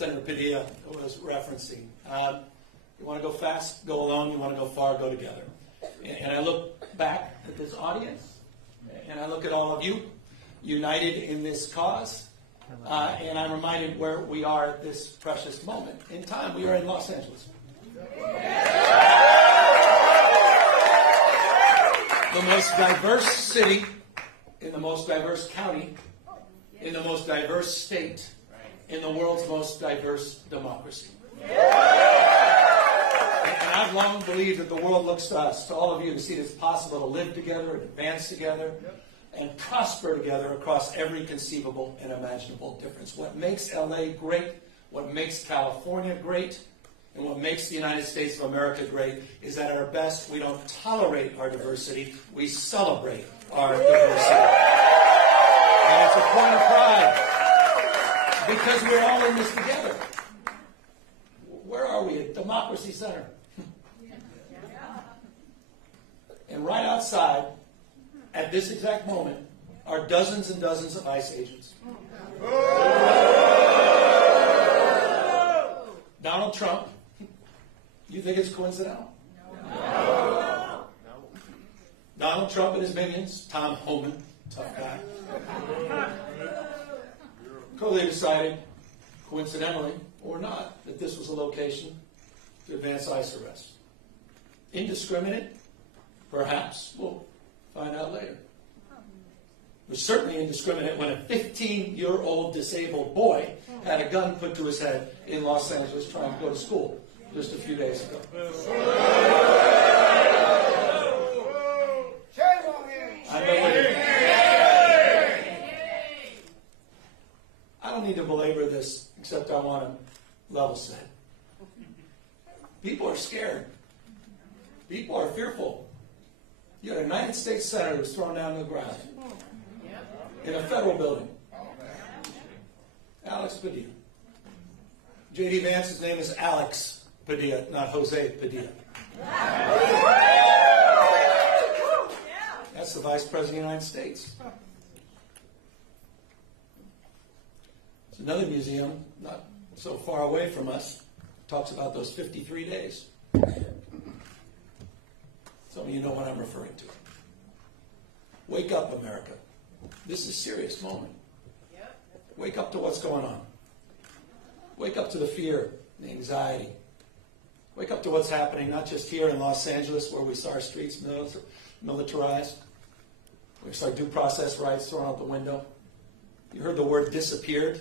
Senator Padilla was referencing. You want to go fast, go alone. You want to go far, go together. And I look back at this audience, and I look at all of you, united in this cause, and I'm reminded where we are at this precious moment in time. We are in Los Angeles. The most diverse city, in the most diverse county, in the most diverse state, in the world's most diverse democracy. And I've long believed that the world looks to us, to all of you, to see it as possible to live together and advance together and prosper together across every conceivable and imaginable difference. What makes LA great, what makes California great, and what makes the United States of America great is that at our best, we don't tolerate our diversity, we celebrate our diversity. And it's a point of pride because we're all in this together. Where are we? At Democracy Center. And right outside, at this exact moment, are dozens and dozens of ICE agents. Donald Trump, you think it's coincidental? No. Donald Trump and his minions, Tom Homan, tough guy, clearly decided, coincidentally or not, that this was a location to advance ICE arrests. Indiscriminate? Perhaps. We'll find out later. It was certainly indiscriminate when a 15-year-old disabled boy had a gun put to his head in Los Angeles trying to go to school just a few days ago. I don't need to belabor this, except I want to level set. People are scared. People are fearful. You had a United States Senator who was thrown down to the ground in a federal building. Alex Padilla. J.D. Vance's name is Alex Padilla, not Jose Padilla. That's the Vice President of the United States. There's another museum not so far away from us. Talks about those 53 days. Some of you know what I'm referring to. Wake up, America. This is a serious moment. Wake up to what's going on. Wake up to the fear, the anxiety. Wake up to what's happening, not just here in Los Angeles, where we saw our streets militarized. We saw due process rights thrown out the window. You heard the word disappeared.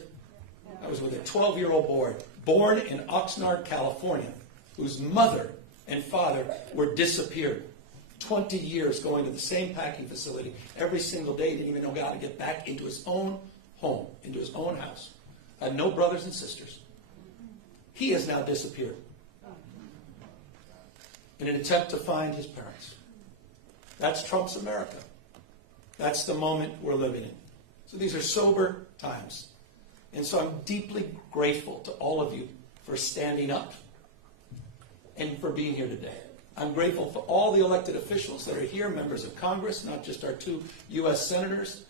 I was with a 12-year-old boy, born in Oxnard, California, whose mother and father were disappeared. 20 years going to the same packing facility every single day. Didn't even know how to get back into his own home, into his own house. Had no brothers and sisters. He has now disappeared in an attempt to find his parents. That's Trump's America. That's the moment we're living in. So these are sober times. And so I'm deeply grateful to all of you for standing up and for being here today. I'm grateful for all the elected officials that are here, members of Congress, not just our 2 U.S. senators,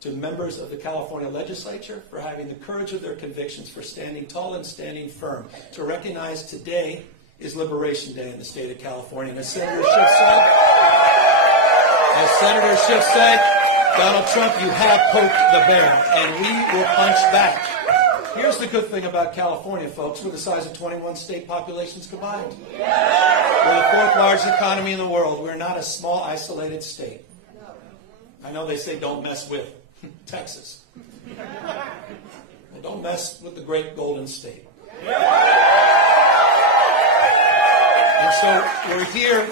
to members of the California legislature for having the courage of their convictions, for standing tall and standing firm, to recognize today is Liberation Day in the state of California. And as Senator Schiff said, Donald Trump, you have poked the bear, and we will punch back. Here's the good thing about California, folks. We're the size of 21 state populations combined. We're the 4th largest economy in the world. We're not a small, isolated state. I know they say don't mess with Texas. Well, don't mess with the great Golden State. And so we're here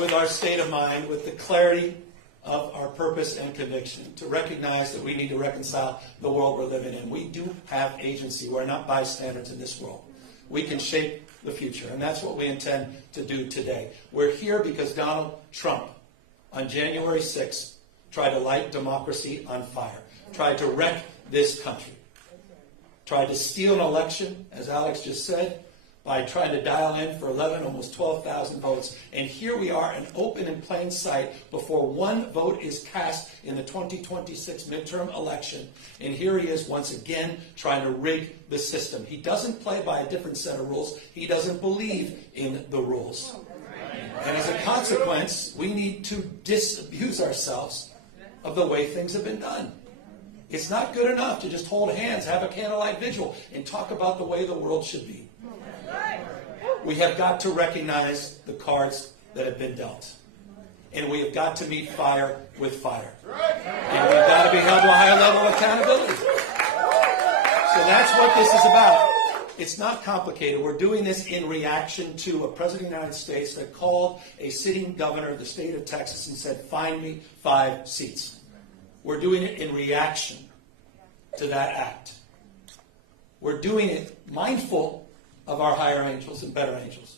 with our state of mind, with the clarity of our purpose and conviction, to recognize that we need to reconcile the world we're living in. We do have agency. We're not bystanders in this world. We can shape the future, and that's what we intend to do today. We're here because Donald Trump, on January 6th, tried to light democracy on fire, tried to wreck this country, tried to steal an election, as Alex just said, by trying to dial in for 11, almost 12,000 votes. And here we are, in open and plain sight, before one vote is cast in the 2026 midterm election. And here he is once again trying to rig the system. He doesn't play by a different set of rules. He doesn't believe in the rules. And as a consequence, we need to disabuse ourselves of the way things have been done. It's not good enough to just hold hands, have a candlelight vigil, and talk about the way the world should be. We have got to recognize the cards that have been dealt. And we have got to meet fire with fire. And we've got to be held to a higher level of accountability. So that's what this is about. It's not complicated. We're doing this in reaction to a president of the United States that called a sitting governor of the state of Texas and said, find me 5 seats. We're doing it in reaction to that act. We're doing it mindful of our higher angels and better angels.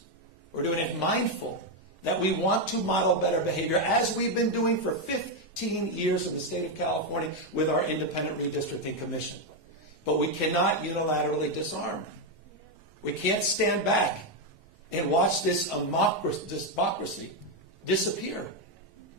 We're doing it mindful that we want to model better behavior, as we've been doing for 15 years in the state of California with our independent redistricting commission. But we cannot unilaterally disarm. We can't stand back and watch this democracy disappear.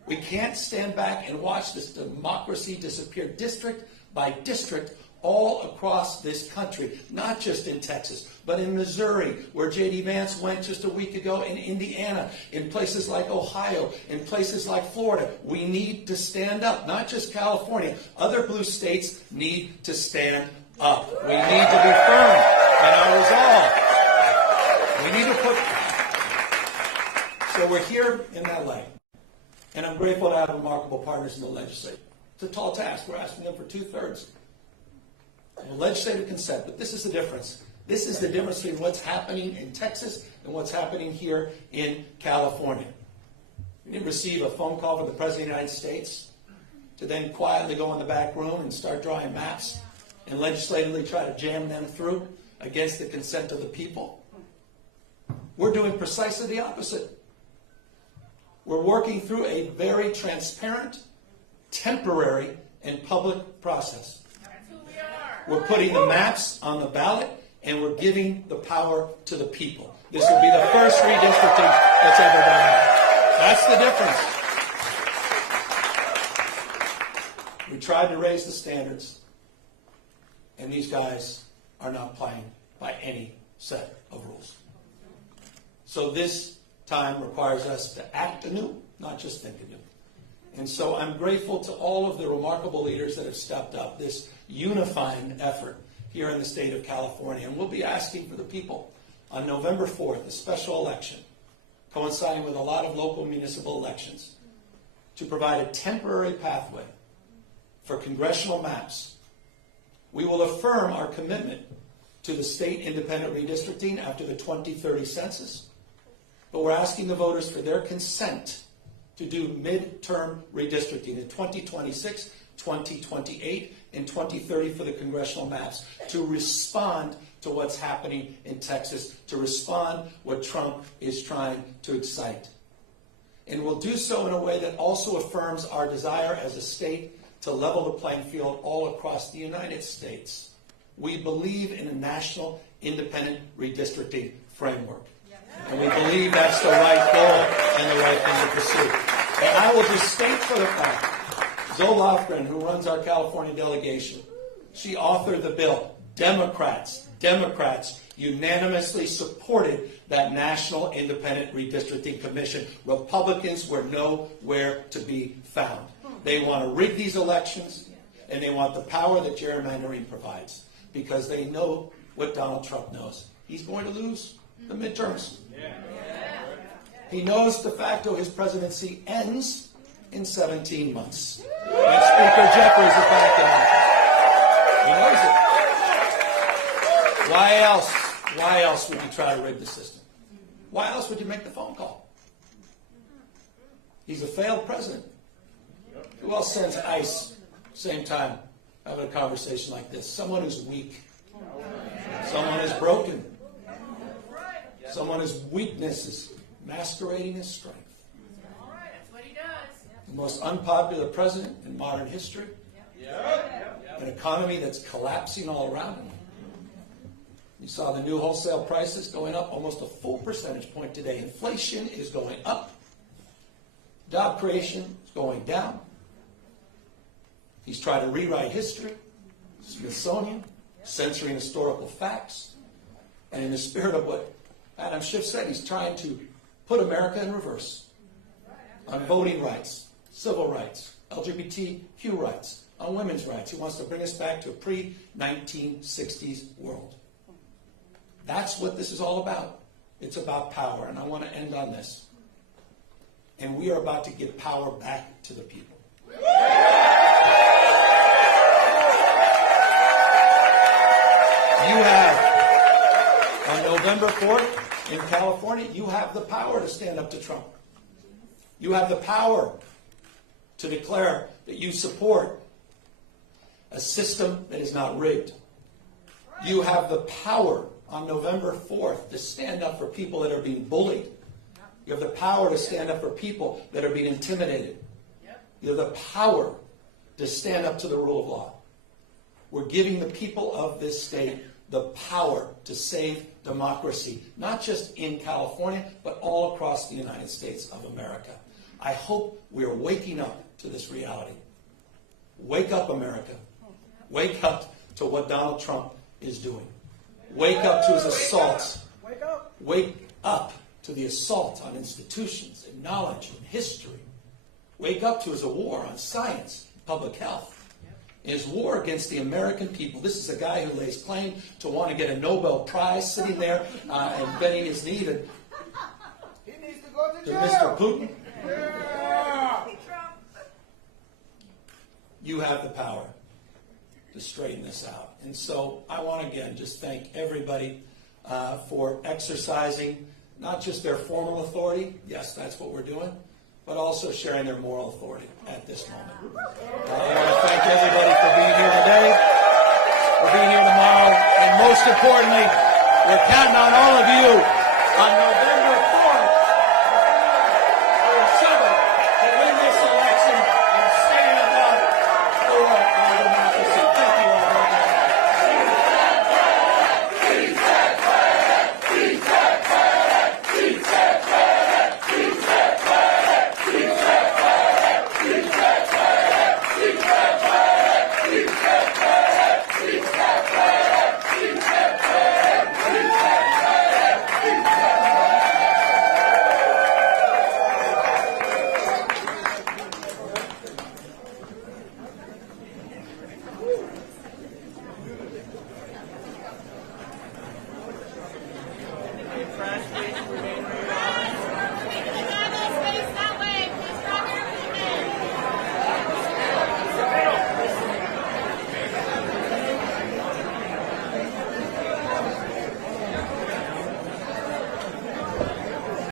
We can't stand back and watch this democracy disappear district by district all across this country, not just in Texas, but in Missouri, where J.D. Vance went just a week ago, in Indiana, in places like Ohio, in places like Florida. We need to stand up, not just California. Other blue states need to stand up. We need to be firm in our resolve. We need to put... So we're here in LA, and I'm grateful to have remarkable partners in the legislature. It's a tall task. We're asking them for 2/3. Legislative consent, but this is the difference. This is the difference between what's happening in Texas and what's happening here in California. We didn't receive a phone call from the President of the United States to then quietly go in the back room and start drawing maps and legislatively try to jam them through against the consent of the people. We're doing precisely the opposite. We're working through a very transparent, temporary, and public process. We're putting the maps on the ballot, and we're giving the power to the people. This will be the first redistricting that's ever done. That's the difference. We tried to raise the standards, and these guys are not playing by any set of rules. So this time requires us to act anew, not just think anew. And so I'm grateful to all of the remarkable leaders that have stepped up, this unifying effort here in the state of California. And we'll be asking for the people on November 4th, a special election, coinciding with a lot of local municipal elections, to provide a temporary pathway for congressional maps. We will affirm our commitment to the state independent redistricting after the 2030 census, but we're asking the voters for their consent to do midterm redistricting in 2026, 2028, and 2030 for the congressional maps, to respond to what's happening in Texas, to respond what Trump is trying to excite. And we'll do so in a way that also affirms our desire as a state to level the playing field all across the United States. We believe in a national independent redistricting framework. And we believe that's the right goal and the right thing to pursue. And I will just state for the fact, Zoe Lofgren, who runs our California delegation, she authored the bill. Democrats unanimously supported that National Independent Redistricting Commission. Republicans were nowhere to be found. They want to rig these elections, and they want the power that gerrymandering provides, because they know what Donald Trump knows. He's going to lose the midterms. He knows de facto his presidency ends in 17 months. And Speaker Jeffries is back in office. He knows it. Why else would you try to rig the system? Why else would you make the phone call? He's a failed president. Who else sends ICE same time having a conversation like this? Someone who's weak. Someone who's broken. Someone whose weakness is masquerading as strength. That's what he does. The most unpopular president in modern history. An economy that's collapsing all around him. You saw the new wholesale prices going up almost a full percentage point today. Inflation is going up. Job creation is going down. He's trying to rewrite history, Smithsonian, censoring historical facts. And in the spirit of what Adam Schiff said, he's trying to put America in reverse on voting rights, civil rights, LGBTQ rights, on women's rights. He wants to bring us back to a pre-1960s world. That's what this is all about. It's about power, and I want to end on this. And we are about to give power back to the people. You have, on November 4th in California, you have the power to stand up to Trump. You have the power to declare that you support a system that is not rigged. You have the power on November 4th to stand up for people that are being bullied. You have the power to stand up for people that are being intimidated. You have the power to stand up to the rule of law. We're giving the people of this state the power to save democracy, not just in California, but all across the United States of America. I hope we're waking up to this reality. Wake up, America. Wake up to what Donald Trump is doing. Wake up to his assaults. Wake up to the assault on institutions and knowledge and history. Wake up to his war on science, public health. His war against the American people. This is a guy who lays claim to want to get a Nobel Prize, sitting there and bending his knee to Mr. Putin. You have the power to straighten this out. And so I want to again just thank everybody for exercising not just their formal authority, yes, that's what we're doing, but also sharing their moral authority at this moment. I want to thank everybody for being here today, for being here tomorrow, and most importantly, we're counting on all of you on November